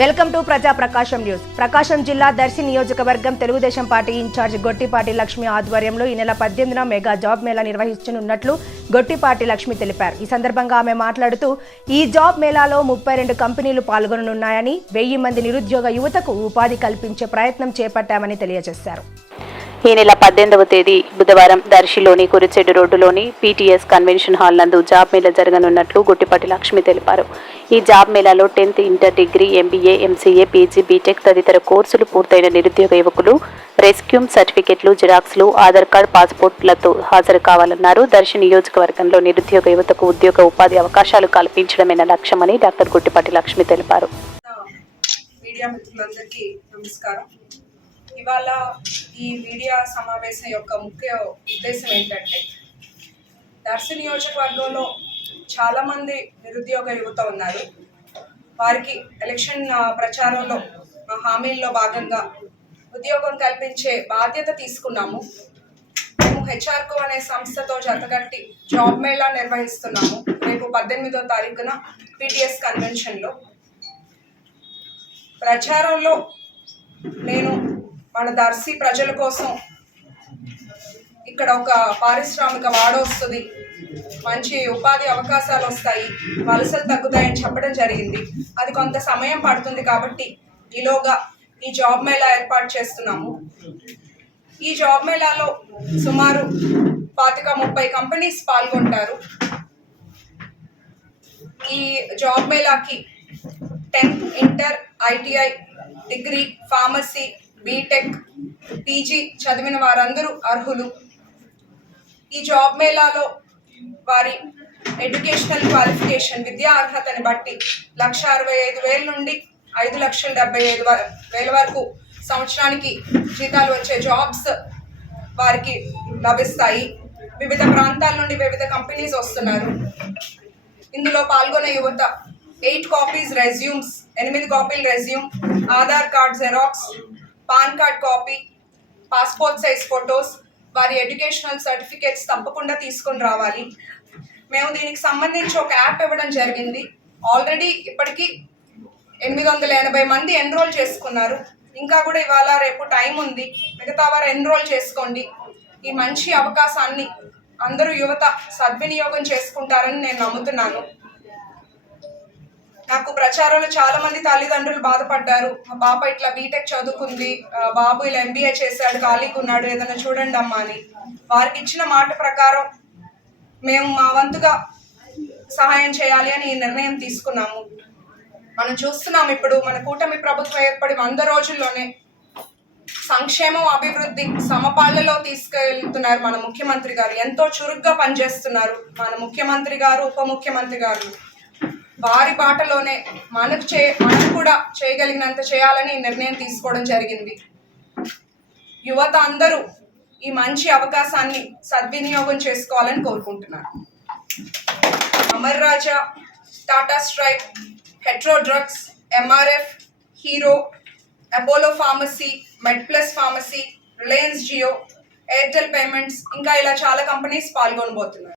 Welcome to ప్రజా ప్రకాశం news. ప్రకాశం జిల్లా దర్శి నియోజకవర్గం Telugu Desam party in charge Gottipati Lakshmi ఆధ్వర్యంలో ఈ నెల పద్దెనిమిదిన మెగా జాబ్ మేళా నిర్వహించనున్నట్లు గొట్టిపాటి లక్ష్మి తెలిపారు. ఈ సందర్భంగా ఆమె మాట్లాడుతూ ఈ జాబ్ మేళాలో ముప్పై రెండు కంపెనీలు పాల్గొననున్నాయని వెయ్యి మంది నిరుద్యోగ యువతకు ఉపాధి కల్పించే ప్రయత్నం చేపట్టామని తెలియజేశారు. ఈ నెల పద్దెనిమిదవ తేదీ బుధవారం దర్శిలోని కురిచెడు రోడ్డులోని పీటీఎస్ కన్వెన్షన్ హాల్ నందు జాబ్ మేళా జరగనున్నట్లు గుట్టిపాటి లక్ష్మి తెలిపారు. ఈ job మేళాలో tenth inter degree MBA MCA PG BTech తదితర కోర్సులు పూర్తయిన నిరుద్యోగ యువకులు రెస్క్యూమ్ సర్టిఫికెట్లు జిరాక్స్లు ఆధార్ కార్డ్ పాస్పోర్ట్లతో హాజరు కావాలన్నారు. దర్శి నియోజకవర్గంలో నిరుద్యోగ యువతకు ఉద్యోగ ఉపాధి అవకాశాలు కల్పించడమైన లక్ష్యమని డాక్టర్ గుట్టిపాటి లక్ష్మి తెలిపారు. మీడియా మిత్రులందరికీ నమస్కారం. ఇవాళ ఈ మీడియా సమావేశం యొక్క ముఖ్య ఉద్దేశం ఏంటంటే దర్శి నియోజకవర్గంలో చాలామంది నిరుద్యోగ యువత ఉన్నారు. వారికి ఎలక్షన్ ప్రచారంలో మా హామీల్లో భాగంగా ఉద్యోగం కల్పించే బాధ్యత తీసుకున్నాము. మేము హెచ్ఆర్కో అనే సంస్థతో జతగట్టి జాబ్ మేళా నిర్వహిస్తున్నాము. రేపు పద్దెనిమిదో తారీఖున పీటీఎస్ కన్వెన్షన్లో. ప్రచారంలో నేను మన దర్శి ప్రజల కోసం ఇక్కడ ఒక పారిశ్రామిక వాడ వస్తుంది. మంచి ఉపాధి అవకాశాలు వస్తాయి. వలసలు తగ్గుతాయని చెప్పడం జరిగింది. అది కొంత సమయం పడుతుంది కాబట్టి ఈలోగా ఈ జాబ్ మేళా ఏర్పాటు చేస్తున్నాము. ఈ జాబ్ మేళాలో సుమారు పాతిక ముప్పై కంపెనీస్ పాల్గొంటారు. ఈ job మేళాకి tenth inter ITI degree pharmacy BTech PG చదివిన వారందరూ అర్హులు. ఈ జాబ్ మేళాలో వారి ఎడ్యుకేషనల్ క్వాలిఫికేషన్ విద్యా అర్హతని బట్టి లక్ష అరవై ఐదు వేల నుండి ఐదు లక్షల డెబ్బై ఐదు వ- వేల వరకు సంవత్సరానికి జీతాలు వచ్చే జాబ్స్ వారికి లభిస్తాయి. వివిధ ప్రాంతాల నుండి వివిధ కంపెనీస్ వస్తున్నారు. ఇందులో పాల్గొనే యువత ఎయిట్ కాపీస్ రెజ్యూమ్స్ ఎనిమిది కాపీలు resume Aadhaar card xerox pan card copy passport size photos వారి ఎడ్యుకేషనల్ సర్టిఫికేట్స్ తప్పకుండా తీసుకొని రావాలి. మేము దీనికి సంబంధించి ఒక యాప్ ఇవ్వడం జరిగింది. ఆల్రెడీ ఇప్పటికీ ఎనిమిది వందల ఎనభై మంది ఎన్రోల్ చేసుకున్నారు. ఇంకా కూడా ఇవాళ రేపు టైం ఉంది. మిగతా వారు ఎన్రోల్ చేసుకోండి. ఈ మంచి అవకాశాన్ని అందరూ యువత సద్వినియోగం చేసుకుంటారని నేను నమ్ముతున్నాను. నాకు ప్రచారంలో చాలా మంది తల్లిదండ్రులు బాధపడ్డారు. మా పాప ఇట్లా బీటెక్ చదువుకుంది. బాబు ఇలా ఎంబీఏ చేశాడు ఖాళీగా ఉన్నాడు ఏదైనా చూడండి అమ్మా అని. వారికి ఇచ్చిన మాట ప్రకారం మేము మా వంతుగా సహాయం చేయాలి అని ఈ నిర్ణయం తీసుకున్నాము. మనం చూస్తున్నాం ఇప్పుడు మన కూటమి ప్రభుత్వం ఏర్పడి వంద రోజుల్లోనే సంక్షేమం అభివృద్ధి సమపాళ్ళలో తీసుకెళ్తున్నారు మన ముఖ్యమంత్రి గారు. ఎంతో చురుగ్గా పనిచేస్తున్నారు మన ముఖ్యమంత్రి గారు ఉప ముఖ్యమంత్రి గారు. వారి బాటలోనే మనకు చే మనం కూడా చేయగలిగినంత చేయాలని నిర్ణయం తీసుకోవడం జరిగింది. యువత అందరూ ఈ మంచి అవకాశాన్ని సద్వినియోగం చేసుకోవాలని కోరుకుంటున్నారు. Amar Raja Tata strive Hetero drugs MRF Hero Apollo pharmacy Med Plus pharmacy Reliance Jio Airtel payments ఇంకా ఇలా చాలా కంపెనీస్ పాల్గొనబోతున్నారు.